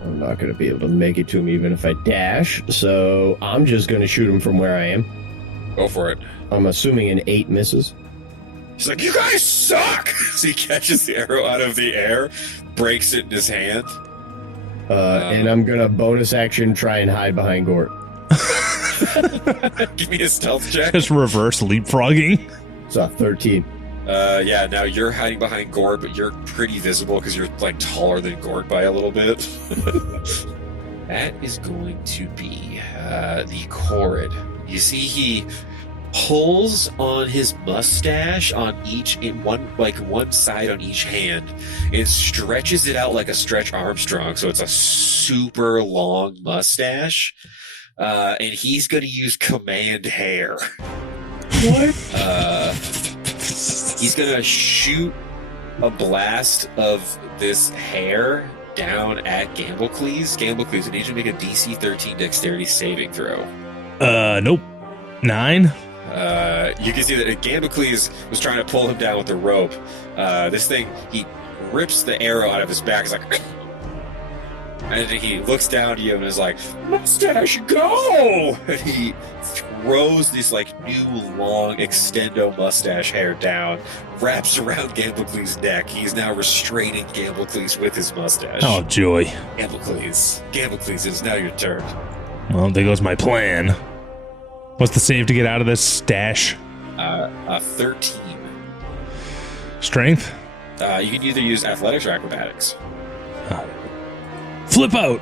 I'm not going to be able to make it to him even if I dash, so I'm just going to shoot him from where I am. Go for it. I'm assuming an 8 misses. He's like, "You guys suck!" So he catches the arrow out of the air, breaks it in his hand. And I'm going to bonus action try and hide behind Gort. Give me a stealth check. Just reverse leapfrogging. It's a 13. Yeah, now you're hiding behind Gort, but you're pretty visible because you're like taller than Gort by a little bit. That is going to be the cord. You see, he pulls on his mustache on one side on each hand, and stretches it out like a Stretch Armstrong, so it's a super long mustache. And he's going to use command hair. What? He's gonna shoot a blast of this hair down at Gamblecles. Gamblecles, I need you to make a DC 13 dexterity saving throw. Nope. 9? You can see that Gamblecles was trying to pull him down with the rope. This thing, he rips the arrow out of his back. He's like, and he looks down to you and is like, "Mustache, go!" And he throws this like new long extendo mustache hair down, wraps around Gamblecles' neck. He's now restraining Gamblecles with his mustache. Oh, joy. Gamblecles, it is now your turn. Well, there goes my plan. What's the save to get out of this stash? 13. Strength? You can either use athletics or acrobatics. Flip out!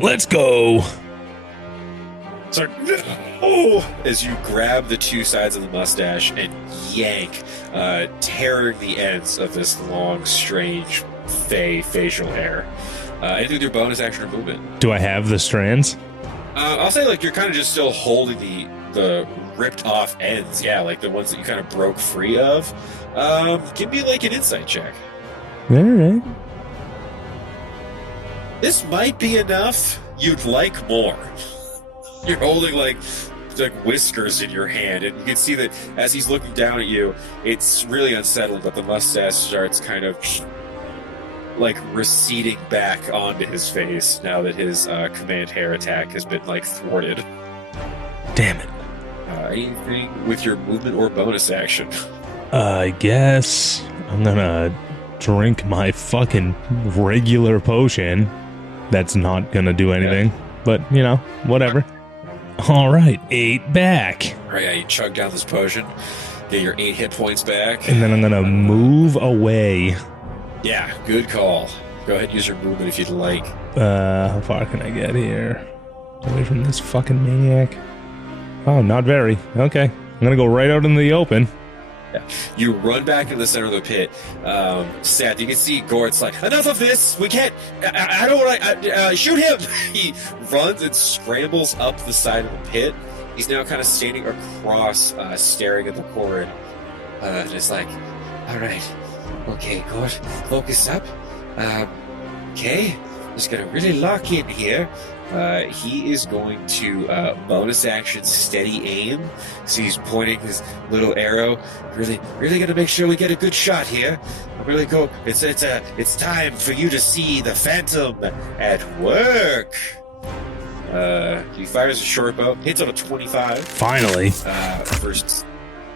Let's go! So, no! As you grab the two sides of the mustache and yank, tearing the ends of this long, strange, facial hair. Anything with your bonus action or movement? Do I have the strands? I'll say, like, you're kind of just still holding the ripped off ends. Yeah, like the ones that you kind of broke free of. Give me, like, an insight check. Alright. This might be enough. You'd like more. You're holding like whiskers in your hand, and you can see that as he's looking down at you, it's really unsettling, but the mustache starts kind of like receding back onto his face now that his command hair attack has been like thwarted. Damn it. Anything with your movement or bonus action? I guess I'm gonna drink my fucking regular potion. That's not gonna do anything, but you know, whatever. All right, 8 back. All right, yeah, you chug down this potion, get your 8 hit points back, And then I'm gonna move away. Yeah, good call. Go ahead and use your movement if you'd like. How far can I get here? Away from this fucking maniac. Oh, not very. Okay, I'm gonna go right out in the open. Yeah. You run back into the center of the pit. Seth, you can see Gort's like, "Enough of this! We can't. I don't want to shoot him." He runs and scrambles up the side of the pit. He's now kind of standing across, staring at the cord, and it's like, "All right, okay, Gort, focus up. Okay, just gonna really lock in here." He is going to bonus action steady aim. So he's pointing his little arrow. Really gonna make sure we get a good shot here. Really go. It's time for you to see the Phantom at work. He fires a short bow, hits on a 25. Finally. First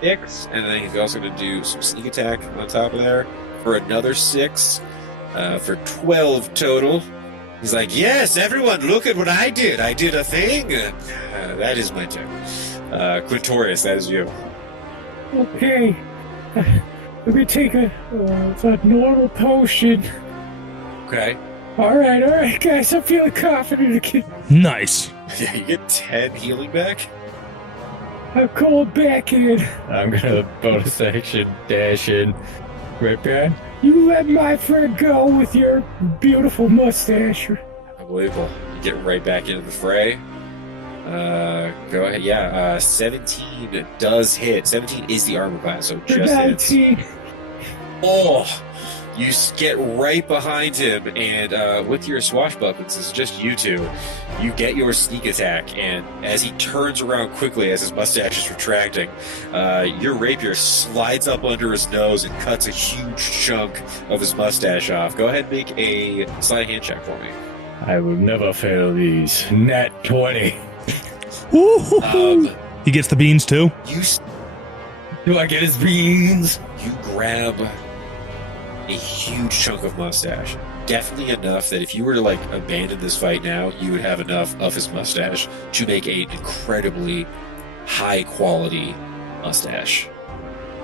6, and then he's also gonna do some sneak attack on top of there for another 6, for 12 total. He's like, "Yes, everyone, look at what I did. I did a thing." That is my turn. Quintorius, that is you. Okay. Let me take a normal potion. Okay. Alright, guys. I'm feeling confident again. Nice. Yeah, you get 10 healing back. I'm going back in. I'm gonna bonus action dash in. Right behind. You let my friend go with your beautiful mustache. Unbelievable. You get right back into the fray. Go ahead. Yeah, 17 does hit. 17 is the armor class, so just hits. 19. Oh, you get right behind him, and with your swashbucklings, it's just you two. You get your sneak attack, and as he turns around quickly, as his mustache is retracting, your rapier slides up under his nose and cuts a huge chunk of his mustache off. Go ahead and make a sleight of hand check for me. I will never fail these. Nat 20. He gets the beans too. Do I get his beans? You grab a huge chunk of mustache. Definitely enough that if you were to abandon this fight now, you would have enough of his mustache to make an incredibly high quality mustache.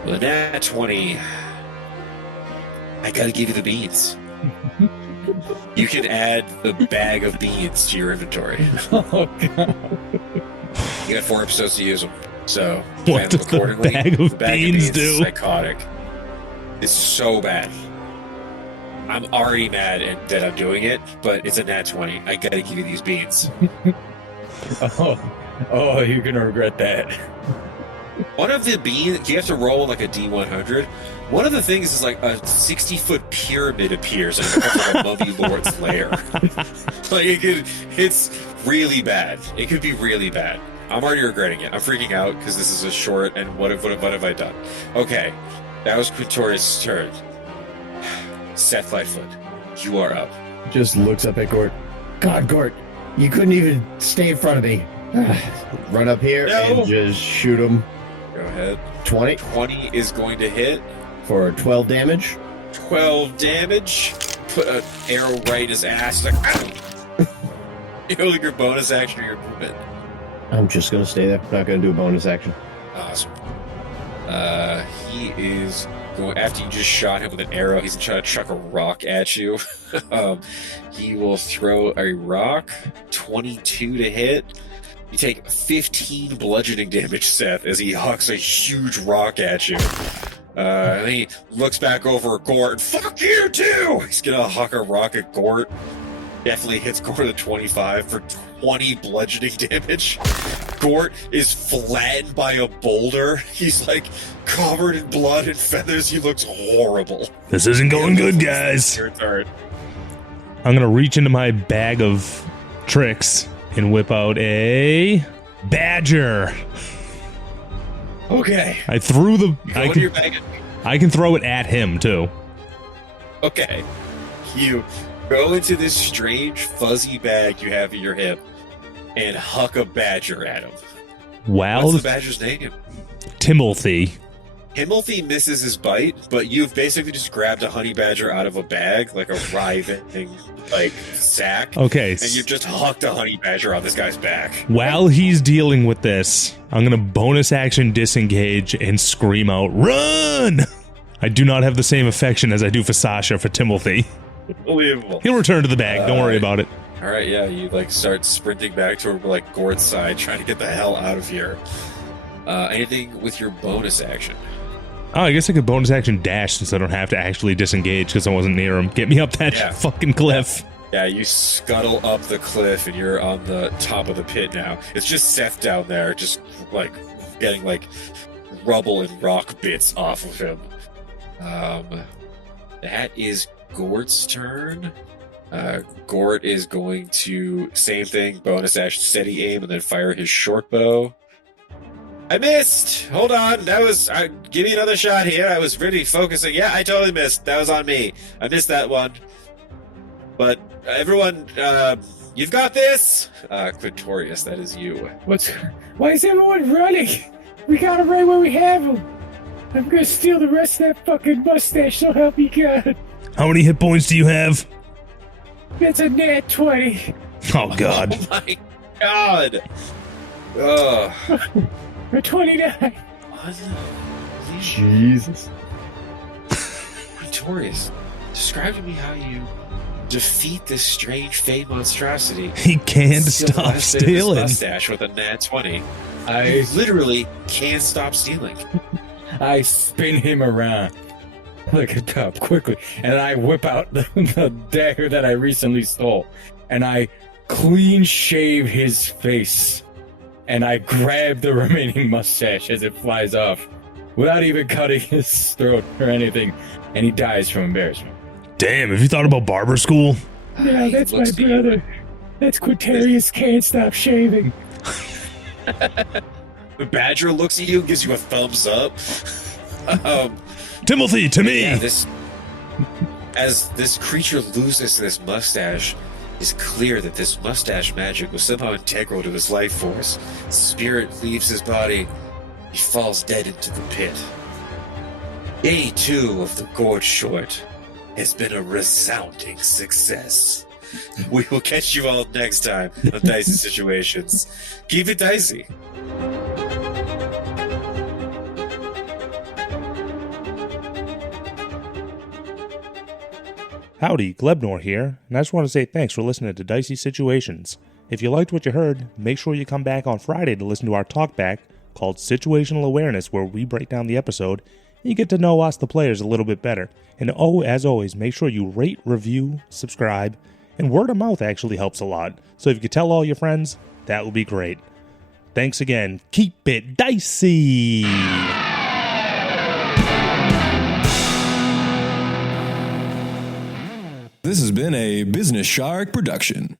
With a nat 20, I gotta give you the beans. You can add the bag of beans to your inventory. Oh, God. You got 4 episodes to use them, so What does the bag of beans do? Is psychotic. It's so bad. I'm already mad that I'm doing it, but it's a nat 20. I gotta give you these beans. Oh, you're gonna regret that. One of the beans, you have to roll a D100. One of the things is a 60-foot pyramid appears and it becomes a mummy lord's lair. It's really bad. It could be really bad. I'm already regretting it. I'm freaking out because this is a short, and what have I done? Okay, that was Quintorius' turn. Seth Lightfoot, you are up. Just looks up at Gort. God, Gort, you couldn't even stay in front of me. Run up here and just shoot him. Go ahead. 20 20 is going to hit. for 12 damage. 12 damage. Put an arrow right in his ass. You only your bonus action or your movement. I'm just going to stay there. Not going to do a bonus action. Awesome. He is going, after you just shot him with an arrow, he's going to try to chuck a rock at you. He will throw a rock. 22 to hit. You take 15 bludgeoning damage, Seth, as he hucks a huge rock at you. And he looks back over at Gort and fuck you too! He's gonna huck a rock at Gort. Definitely hits Gort at 25 for 20 bludgeoning damage. Gort is flattened by a boulder. He's covered in blood and feathers. He looks horrible. This isn't going good, guys. Your turn. I'm gonna reach into my bag of tricks and whip out a badger. Okay. I threw the. I can throw it at him too. Okay. You go into this strange fuzzy bag you have in your hip and huck a badger at him. Wow. What's the badger's name? Timothy. Timothy misses his bite, but you've basically just grabbed a honey badger out of a bag, like a writhing sack. Okay. And you've just hucked a honey badger on this guy's back. While he's dealing with this, I'm going to bonus action disengage and scream out, "Run!" I do not have the same affection as I do for Sasha for Timothy. Unbelievable. He'll return to the bag. Don't worry about it. All right, yeah, you start sprinting back toward Gort's side, trying to get the hell out of here. Anything with your bonus action? Oh, I guess I could bonus action dash since I don't have to actually disengage because I wasn't near him. Get me up that fucking cliff. Yeah, you scuttle up the cliff and you're on the top of the pit now. It's just Seth down there, just getting rubble and rock bits off of him. That is Gort's turn. Gort is going to, same thing, bonus action, steady aim, and then fire his short bow. I missed! Hold on, that was, give me another shot here. I was really focusing. Yeah, I totally missed. That was on me. I missed that one. But everyone, you've got this! Quintorius, that is you. Why is everyone running? We got him right where we have him. I'm gonna steal the rest of that fucking mustache, so help me God. How many hit points do you have? It's a nat 20. Oh, God. Oh, my God! Ugh. Or 29. Jesus. Quintorius, describe to me how you defeat this strange fey monstrosity. He can't Steal the stop last bit of his stealing. mustache with a nat 20. I He literally can't stop stealing. I spin him around like a top quickly, and I whip out the dagger that I recently stole, and I clean shave his face, and I grab the remaining mustache as it flies off, without even cutting his throat or anything, and he dies from embarrassment. Damn, have you thought about barber school? Yeah, He that's my looks at you. brother. That's Quintorius can't stop shaving. The badger looks at you and gives you a thumbs up. Timothy, to me! Yeah, as this creature loses this mustache, it's clear that this mustache magic was somehow integral to his life force. Spirit leaves his body. He falls dead into the pit. Day 2 of the Gort short has been a resounding success. We will catch you all next time on Dicey Situations. Keep it dicey. Howdy, Glebnor here, and I just want to say thanks for listening to Dicey Situations. If you liked what you heard, make sure you come back on Friday to listen to our talkback called Situational Awareness, where we break down the episode and you get to know us, the players, a little bit better. And as always, make sure you rate, review, subscribe, and word of mouth actually helps a lot. So if you could tell all your friends, that would be great. Thanks again. Keep it dicey! This has been a Business Shark production.